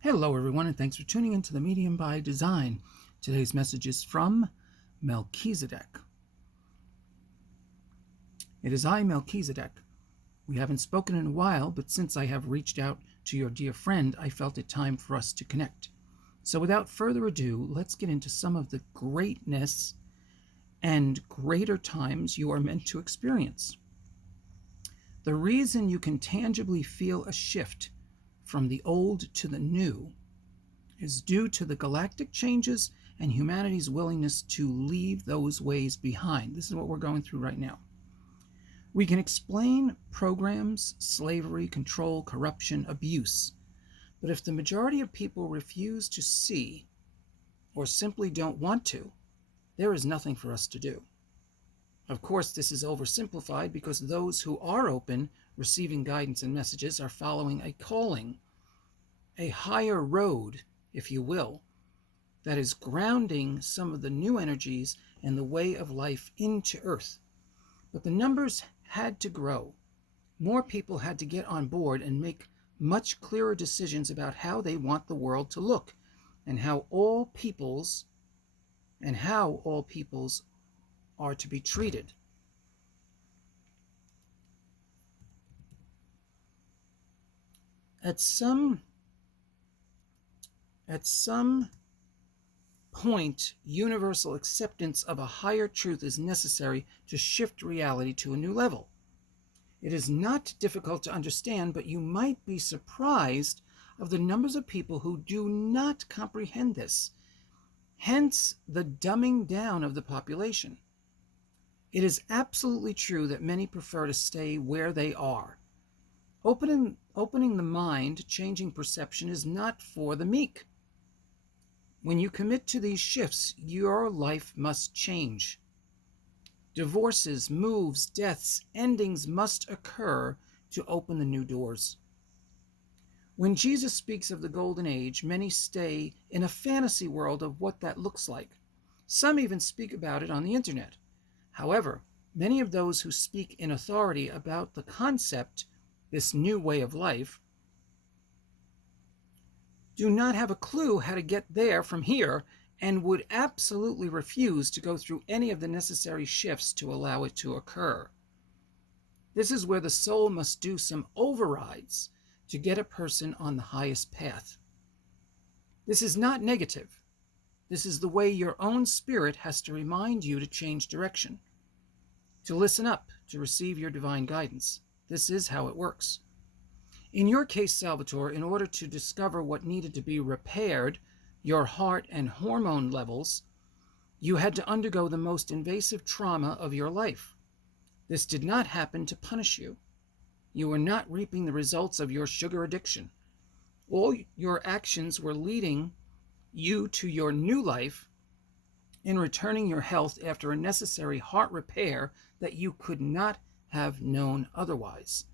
Hello, everyone, and thanks for tuning into the Medium by Design. Today's message is from Melchizedek. It is I, Melchizedek. We haven't spoken in a while, but since I have reached out to your dear friend, I felt it time for us to connect. So without further ado, let's get into some of the greatness and greater times you are meant to experience. The reason you can tangibly feel a shift from the old to the new is due to the galactic changes and humanity's willingness to leave those ways behind. This is what we're going through right now. We can explain programs, slavery, control, corruption, abuse, but if the majority of people refuse to see or simply don't want to, there is nothing for us to do. Of course, this is oversimplified because those who are open, receiving guidance and messages, are following a calling, a higher road, if you will, that is grounding some of the new energies and the way of life into Earth. But the numbers had to grow. More people had to get on board and make much clearer decisions about how they want the world to look and how all peoples are to be treated. At some point, universal acceptance of a higher truth is necessary to shift reality to a new level. It is not difficult to understand, but you might be surprised of the numbers of people who do not comprehend this. Hence, the dumbing down of the population. It is absolutely true that many prefer to stay where they are. Opening the mind, changing perception, is not for the meek. When you commit to these shifts, your life must change. Divorces, moves, deaths, endings must occur to open the new doors. When Jesus speaks of the golden age, many stay in a fantasy world of what that looks like. Some even speak about it on the internet. However, many of those who speak in authority about the concept, this new way of life, do not have a clue how to get there from here and would absolutely refuse to go through any of the necessary shifts to allow it to occur. This is where the soul must do some overrides to get a person on the highest path. This is not negative. This is the way your own spirit has to remind you to change direction, to listen up, to receive your divine guidance. This is how it works. In your case, Salvatore, in order to discover what needed to be repaired, your heart and hormone levels, you had to undergo the most invasive trauma of your life. This did not happen to punish you. You were not reaping the results of your sugar addiction. All your actions were leading you to your new life in returning your health after a necessary heart repair that you could not have known otherwise.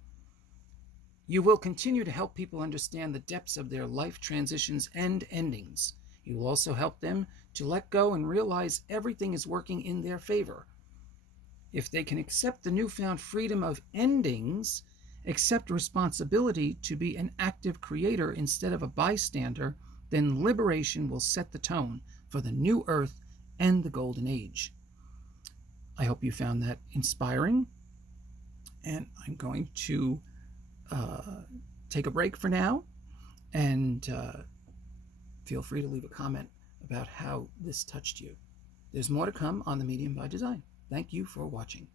You will continue to help people understand the depths of their life transitions and endings. You will also help them to let go and realize everything is working in their favor. If they can accept the newfound freedom of endings, accept responsibility to be an active creator instead of a bystander, then liberation will set the tone for the new earth and the golden age. I hope you found that inspiring, and I'm going to take a break for now, and feel free to leave a comment about how this touched you. There's more to come on the Medium by Design. Thank you for watching.